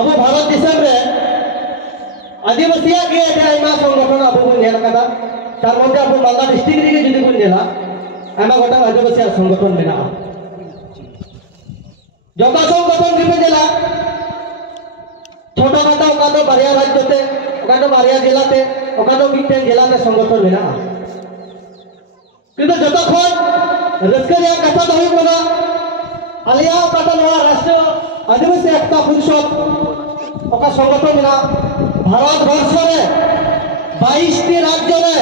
अब भारत दिसम रे आदिवासिया के आयमा संगठन अब बन नेल कदा तार मध्य अब मालदा डिस्ट्रिक्ट रे जुदी बन नेला आयमा गोटा आदिवासी संगठन मेना जता संगठन रे नेला छोटा खाटा ओका तो बारिया राज्य ते ओका तो बारिया जिला ते ओका तो मिटन जिला ते संगठन मेना किंतु जता खन रस्करिया कथा दही कोना आलिया ओका तो नवा राष्ट्र आदिवासी एकता परिषद ओका संगठन मेना भारत वर्ष में 22 टी राज्य में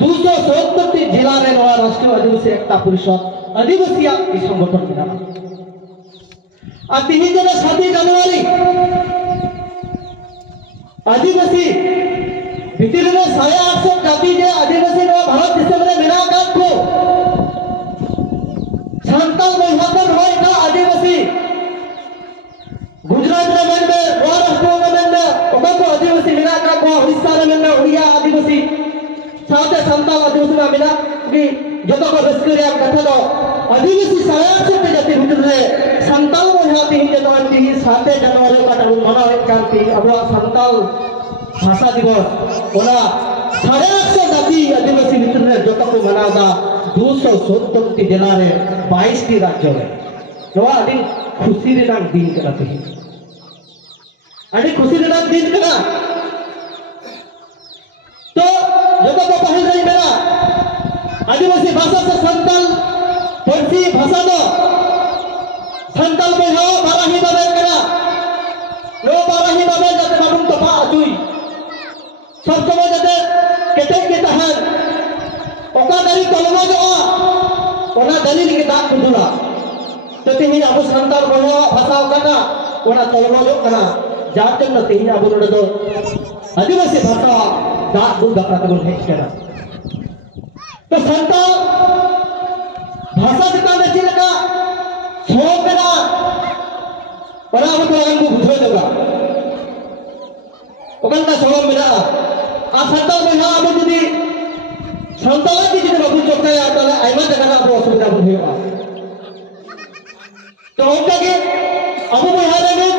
270 टी जिला में नवा राष्ट्रीय आदिवासी एकता परिषद आदिवासी संगठन मेना और 3 जनवरी आदिवासी भितर में 850 जाति जे आदिवासी भारत देश में मेना को सांताल महिला का आदिवासी गुजरात में महाराष्ट्र में को आदिवासी मेना को उड़ीसा में उड़िया आदिवासी साथ सांताल आदिवासी में मेना कि जो को रस्करिया कथा दो आदिवासी 850 जाति भितर में सांताल महिला तीन जनवरी 7 जनवरी का मना कांति अब सांताल भाषा दिवस ओना 850 जाति आदिवासी भितर में जो को मनादा 270 टी जिला रे 22 टी राज्य में नवा दिन खुशी रेना दिन करा थी अड़ी खुशी रेना दिन करा तो जो को पहल रही मेरा आदिवासी भाषा से संताल पड़सी भाषा दो संताल में हो बाराही बाबे करा लो बाराही बाबे जाते बाबुन तो पा अचुई सब समय जाते केटेक के तहन ओका दारी कलमा जो ओना दाली के दाग कुदुला तो तिनी अब संताल में हो भाषा ओका ओना कलमा जो कना जाते न तिनी अब नोड दो आदिवासी भाषा दाग बुन दपरा तबुन हेक करा तो संताल भाषा चिता में चिलका छोड़ देना और अब तो अगर को बुझे देगा ओकन का स्वभाव मेरा आ संताल में ना अब यदि संताल की यदि बाबू चौका या ताले आइमा जगह ना आपको असुविधा बुझेगा तो उनका के अब बिहार में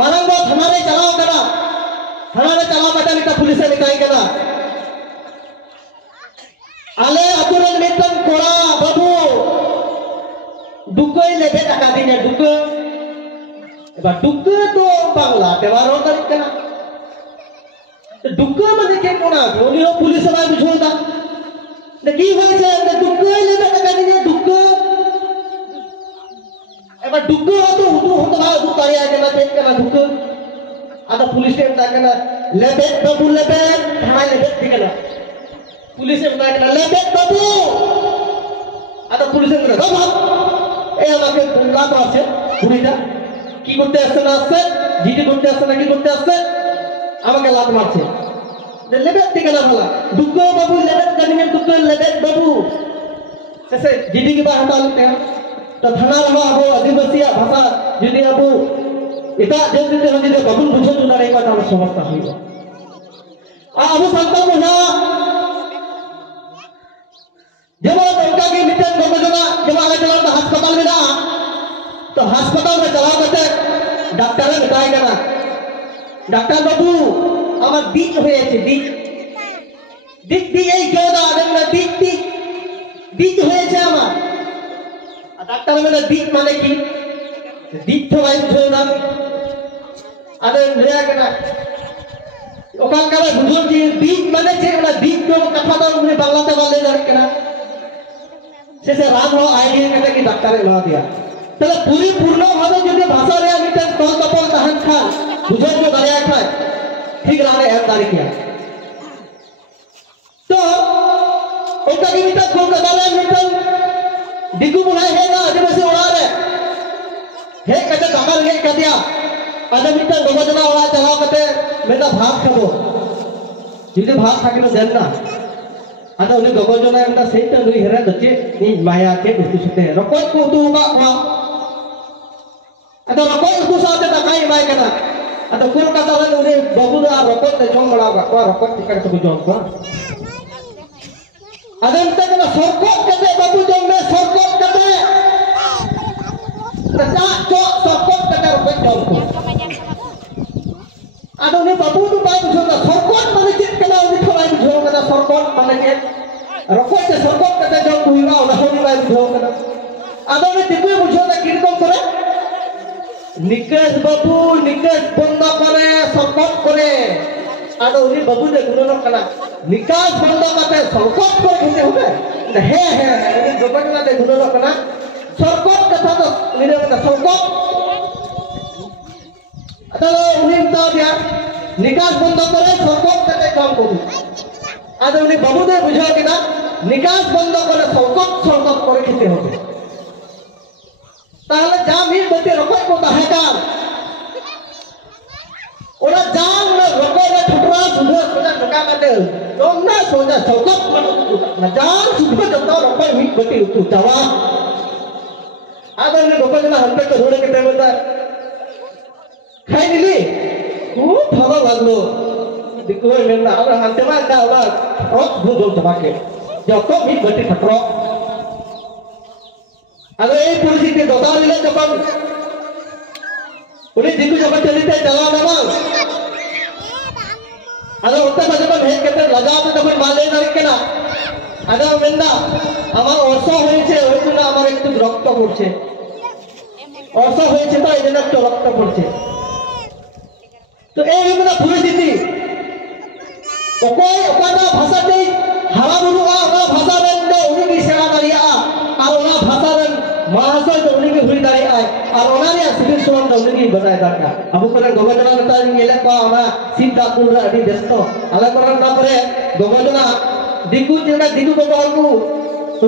मानव हमारे चलाओ करा हमारे चलाओ बेटा निका पुलिस से निकाई करा आले अतुरन मितन कोड़ा बाबू दुकोई लेबे टाका दिने दुको एबा दुको तो बांग्ला तेवार हो करिकना तो दुको माने के कोना उनी हो पुलिस वाला बुझोदा ने की होय छे ने दुकोई लेबे टाका दिने दुको एबा दुको तो हुतु होतला दु करिया केना देख केना दुको आदा पुलिस के ताकना लेबे बाबू लेबे थाना लेबे ठिकना पुलिस ने बताया कि लेबे बाबू आता पुलिस ने कहा बाबू ए আমাকে লাত আছে পুরিটা কি করতে আসছে না আসছে জিডি করতে আসছে না কি করতে আসছে আমাকে লাত মারছে लेबे ঠিকানা বলা দুঃখ বাবু लेबे জানিয়ে দুঃখ लेबे बाबू ऐसे जिडी की बात हटा लेते हैं तो थाना रहा हो आदिवासी भाषा यदि अब इता जल्दी से हम यदि बाबू बुझो तो ना रहेगा तो समझता होगा अब संता मुना जब उनका की मित्र गोमजना जब आगे चला तो अस्पताल में ना तो अस्पताल में चला करते डॉक्टर ने बताया करना डॉक्टर बाबू हमार दिक हुए थे दिक दिक दी एक जोड़ा आदम में दिक दिक दिक हुए थे हमार डॉक्टर में दिक माने की दिक तो भाई जोड़ा आदम लिया करना ओका करे बुझो जी दिक माने छे वाला दिक को कथा तो उन्हें बांग्ला से वाले जाने करना जैसे राम हो आईडी कहते कि डॉक्टर ने लगा दिया चलो पूरी पूर्ण भावे जो भाषा रे मिटन तोल तपल तहन खान बुझो जो दरिया खाए ठीक रहा है दारी किया तो ओका की मिटन को कदाले मिटन दिगु बुलाए है ना आदिवासी उड़ा रे हे कहते कमर हे कह दिया आदि मिटन गोजना उड़ा चलाओ कहते मेरा भात खाबो जिदे भात खाके न देना ada udah gogojona yang tak seita dari hera kecil ni maya ke itu sete rokok ku tu mak mak ada rokok itu sahaja tak kaya maya kena ada kur kata lain udah babu dah rokok te jong malah gak rokok tiket tu jong gua ada yang tak kena sorkot kete babu jong me sorkot kete tak cok sorkot kete rokok jong tu ᱧᱮ ᱨᱚᱠᱚᱡ ᱛᱮ ᱥᱚᱨᱠᱚᱡ ᱠᱟᱛᱮ ᱡᱚᱢ ᱠᱚ ᱦᱩᱭᱩᱜᱼᱟ ᱚᱱᱟ ᱦᱚᱸ ᱵᱟᱭ ᱵᱩᱡᱷᱟᱹᱣ ᱠᱟᱱᱟ ᱟᱫᱚ ᱩᱱᱤ ᱫᱤᱠᱩᱭ ᱵᱩᱡᱷᱟᱹᱣ ᱫᱟ ᱠᱤᱨᱠᱚᱢ ᱠᱚᱨᱮ निकेश बाबू निकेश बंद करे संकट करे आदो उनी बाबू दे गुनो कना निकास बंद करते संकट को खेते होबे हे हे उनी गोपटना दे गुनो कना संकट कथा तो उनी दे संकट आदो उनी तो दिया निकास बंद करे संकट कते काम को आदो उनी बाबू दे बुझा किना निकास बंद करे संकट करे खेते होबे ताहले जाम ही बते रखय को ताहेकान ओरा जाम ना रखय रे ठुटरा सुधा सुधा नका काटे तोमना सोजा चौकत मन जाम सुधा जतो रखय ही बते उतु जावा आदर ने गोपा जना हंते को रोडे के टेबल खाई निली खूब भागा लागलो दिको मेना और हंते मा का और भूजो जबाके जको ही बते ठटरो अगर ये परिस्थिति दोता दिले जब उन्हें दिकु जब चलते चला ना अगर उत्तर बजट भेज के लगा तो जब माले नरिक के ना अगर मेंदा हमार औसो होई छे ओई तुना हमार एकटु रक्त पड़छे औसो होई छे तो एजन एकटु रक्त पड़छे तो ए विभिन्न परिस्थिति ओकोय ओकाना भाषा दे हारा बुरुआ ओना भाषा रेन दे उनी की सेवा करिया और ओना भाषा रेन महाशय तो उनी की हुई दाई आय और ओना रे सिविल सोन तो उनी की बताय दाका अब करे गोगजना नता गेले को ओना सीधा कुलरा अडी व्यस्त आला करन ना करे गोगजना दिकु जेना दिकु को बालकु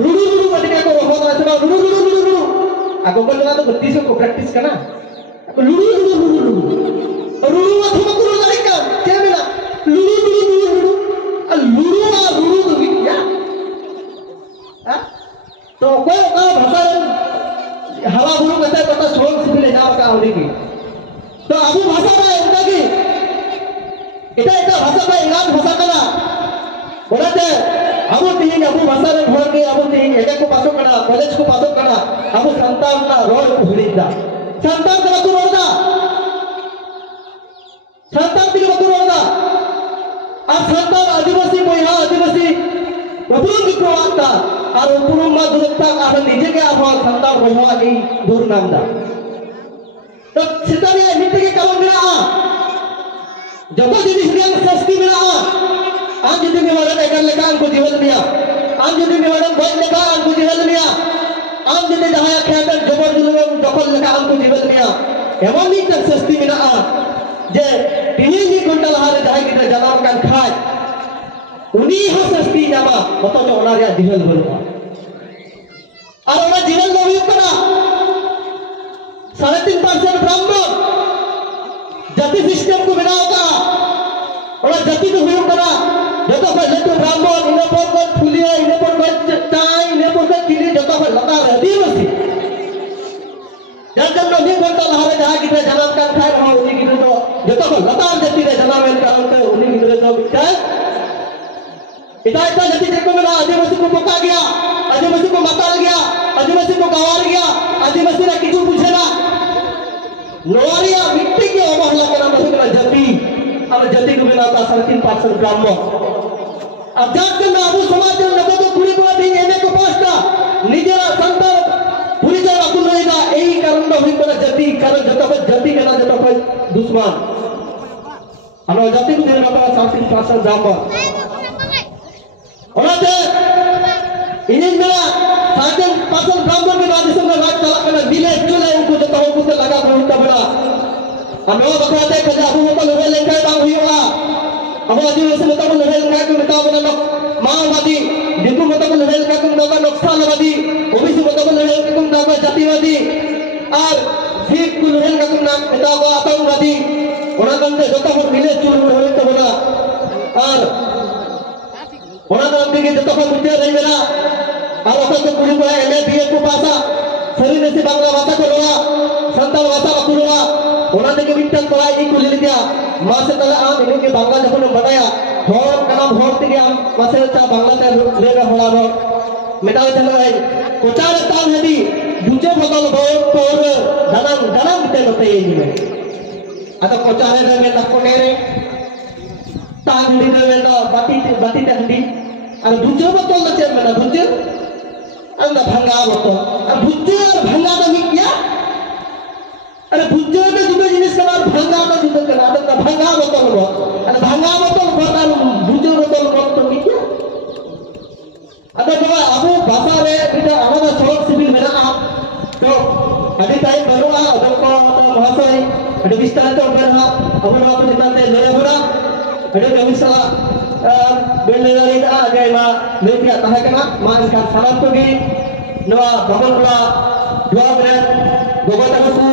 रुडु रुडु बटके को रहो ना से रुडु रुडु रुडु रुडु आ गोगजना तो 32 को प्रैक्टिस करना रुडु रुडु रुडु रुडु रुडु अथवा कुरो दाई का के मेला रुडु रुडु रुडु आ रुडु आ रुडु तो क्या हां तो कोई का भाषा हवा बुरु कहते पता सोल सिले जाओ का होली की तो अबू भाषा का उनका की इटा इटा भाषा का इलाज भाषा कला बोलते अबू तीन अबू भाषा रे घर के अबू तीन एक को पासो कना कॉलेज को पासो कना अबू संतान ना रोड हुलीदा संतान का को रोडदा संतान की को रोडदा अब संतान आदिवासी बोया आदिवासी उपरुम की प्रवाता और उपरुम मा दुरता आर निजे के आबो संतान बोया की दूर नामदा तो सितारिया मिट्टी के कलम मिला जब जिनिस रियान सस्ती मिला आज जदि निवारण एकर लेखा को जीवन दिया आज जदि निवारण भय लेखा को जीवन दिया आज जदि जहां खेतर जबर जुलुम दखल लेखा को जीवन दिया एवं नी तक सस्ती मिला जे 3 घंटा लहारे जहां के जनाम कान खाय उनी हो सस्ती जामा मतो जो ओना रे जीवन बलुआ और ओना जीवन लो हुई कना 3.5% ब्राह्मण जाति सिस्टम को बनाओ का ओना जाति को हुई कना जतो पहले तो ब्राह्मण इने पर को फुलिया इने पर को चाय इने पर को किली जतो पर लता रदी बसी जब जब नी घंटा लहारे जहां की जनाम कान खाय रहो उनी की तो जतो पर लता जाति रे जनाम एन कारण के उनी की तो बिचार इतना इतना जति देखो मेरा आदिवासी को पोका गया आदिवासी को मताल गया आदिवासी को गवार गया आदिवासी ना किचु पूछे ना नोरिया मिट्टी के अवहेला करना मतलब जाति और जाति को बिना था 3.5% ब्राह्मण अब जात के ना अबू समाज के लोगों को पूरी को दी एने को पास्ता निजरा संतान पूरी जगह को रहेगा यही कारण में हुई कोना जाति कारण जतो को जाति के ना जतो को दुश्मन और जाति को बिना था 3.5% ब्राह्मण ओनाते इन्हीं मेरा 3.5% ब्राह्मण के बाद इसमें राज चला करना विलेज चले उनको जो तहो को लगा बहुत बड़ा हम लोग बताते हैं कि अबू मतलब लेवल लेकर बांग हुआ अब आदिवासी मतलब लेवल का को बताओ बना माओवादी दिकु मतलब लेवल का को बताओ नक्सलवादी ओबीसी मतलब लेवल का को बताओ जातिवादी और सिख को लेवल का को बताओ आतंकवादी ओनाते जो तहो विलेज चले लेवल का बना और ओना नाम के जतो को मुझे रही मेरा और ओका को पुरी को एमए बीए को पासा शरीर से बांग्ला भाषा को रोआ संताल भाषा को रोआ ओना के बिटन पढ़ाई ई को ले लिया मां से तले आम इने के बांग्ला जखन बताया होर कनाम होर ते आम मासे चा बांग्ला ते लेगा होला रो मेटाव चलो है कोचार ताल हदी दूजे बदल बहुत तोर धनम धनम ते नते ये में आता कोचार रे में तको ने रे तांडी रे में बाती ते हंडी আর ভুজে বোতল না চেন না ভুজে আমরা ভাঙা বোতল আর ভুজে আর ভাঙা তো মিয়া আরে ভুজে তো দুটো জিনিস কেন আর ভাঙা তো দুটো কেন আর ভাঙা বোতল বল আর ভাঙা বোতল বল আর ভুজে বোতল বল তো মিয়া ada juga abu bahasa le kita ada sorok sivil mena to ada time baru ada ko mahasai ada bistar to berha abu na abu kita te le bura ada kami sala bendera ida ada ma lekia tahe kana ma inkan salam to gi noa babon pula 2 menit gobata ku